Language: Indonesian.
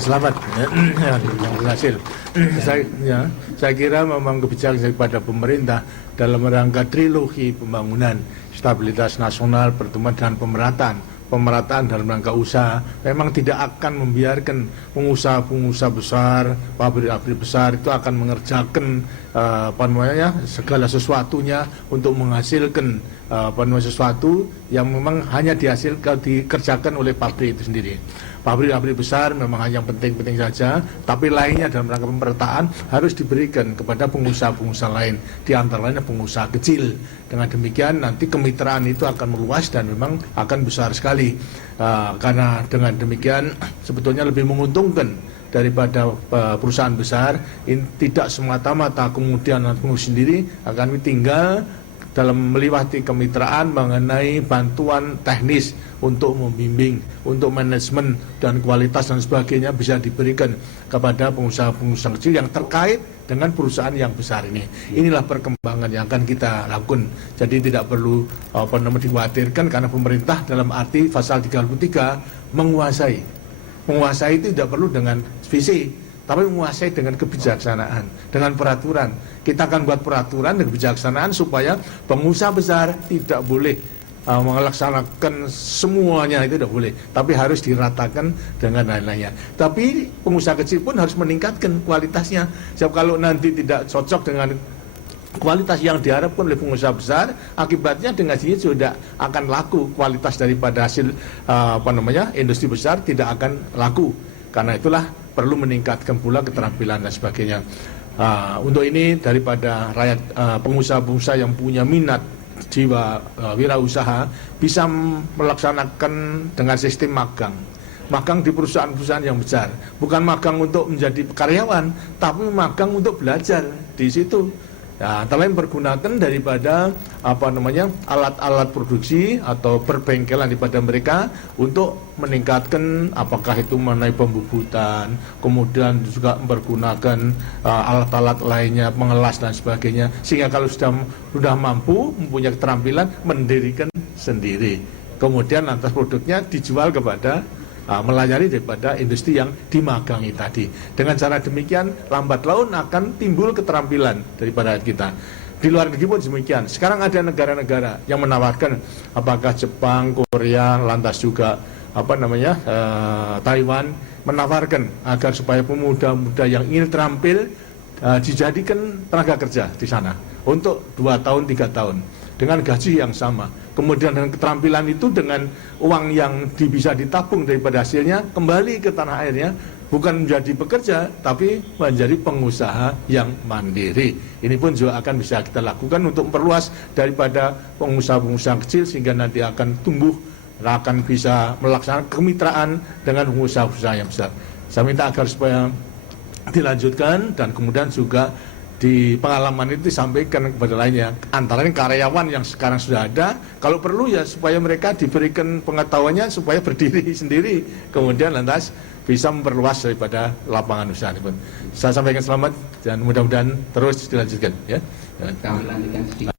Selamat yang berhasil. Saya kira memang kebijakan daripada pemerintah dalam rangka trilogi pembangunan, stabilitas nasional, pertumbuhan dan pemerataan dalam rangka usaha memang tidak akan membiarkan pengusaha-pengusaha besar, pabrik-pabrik besar itu akan mengerjakan segala sesuatunya untuk menghasilkan sesuatu yang memang hanya dikerjakan oleh pabrik itu sendiri. Pabrik-pabrik besar memang hanya yang penting-penting saja, tapi lainnya dalam rangka pemerataan harus diberikan kepada pengusaha-pengusaha lain, di antara lainnya pengusaha kecil. Dengan demikian nanti kemitraan itu akan meluas dan memang akan besar sekali. Karena dengan demikian sebetulnya lebih menguntungkan daripada perusahaan besar. Tidak semata-mata kemudian pengusaha sendiri akan tinggal dalam meliwati kemitraan mengenai bantuan teknis untuk membimbing, untuk manajemen dan kualitas dan sebagainya bisa diberikan kepada pengusaha-pengusaha kecil yang terkait dengan perusahaan yang besar ini. Inilah perkembangan yang akan kita lakukan. Jadi tidak perlu dikhawatirkan karena pemerintah dalam arti pasal 33 menguasai. Menguasai itu tidak perlu dengan visi, tapi menguasai dengan kebijaksanaan, dengan peraturan. Kita akan buat peraturan dan kebijaksanaan supaya pengusaha besar tidak boleh melaksanakan semuanya, itu tidak boleh, tapi harus diratakan dengan lain-lainnya. Tapi pengusaha kecil pun harus meningkatkan kualitasnya. Sebab kalau nanti tidak cocok dengan kualitas yang diharapkan oleh pengusaha besar, akibatnya dengan sini sudah akan laku kualitas daripada hasil industri besar tidak akan laku. Karena itulah perlu meningkatkan pula keterampilan dan sebagainya. Untuk ini daripada rakyat pengusaha-pengusaha yang punya minat jiwa wirausaha bisa melaksanakan dengan sistem magang di perusahaan-perusahaan yang besar, bukan magang untuk menjadi karyawan, tapi magang untuk belajar di situ. Antara lain pergunakan daripada alat-alat produksi atau perbengkelan daripada mereka untuk meningkatkan apakah itu mengenai pembubutan, kemudian juga mempergunakan alat-alat lainnya, mengelas dan sebagainya, sehingga kalau sudah mampu mempunyai keterampilan mendirikan sendiri, kemudian lantas produknya dijual kepada melayani daripada industri yang dimagangi tadi. Dengan cara demikian lambat laun akan timbul keterampilan daripada kita. Di luar negeri pun demikian. Sekarang ada negara-negara yang menawarkan, apakah Jepang, Korea, lantas juga Taiwan, menawarkan agar supaya pemuda-pemuda yang ingin terampil dijadikan tenaga kerja di sana untuk 2 tahun, 3 tahun dengan gaji yang sama. Kemudian dengan keterampilan itu, dengan uang yang bisa ditabung daripada hasilnya, kembali ke tanah airnya, bukan menjadi pekerja, tapi menjadi pengusaha yang mandiri. Ini pun juga akan bisa kita lakukan untuk memperluas daripada pengusaha-pengusaha kecil, sehingga nanti akan tumbuh, akan bisa melaksanakan kemitraan dengan pengusaha-pengusaha yang besar. Saya minta agar supaya dilanjutkan dan kemudian juga di pengalaman itu disampaikan kepada lainnya, antara lain karyawan yang sekarang sudah ada, kalau perlu ya supaya mereka diberikan pengetahuannya supaya berdiri sendiri, kemudian lantas bisa memperluas daripada lapangan usaha. Saya sampaikan selamat dan mudah-mudahan terus dilanjutkan ya. Kami lanjutkan sedikit.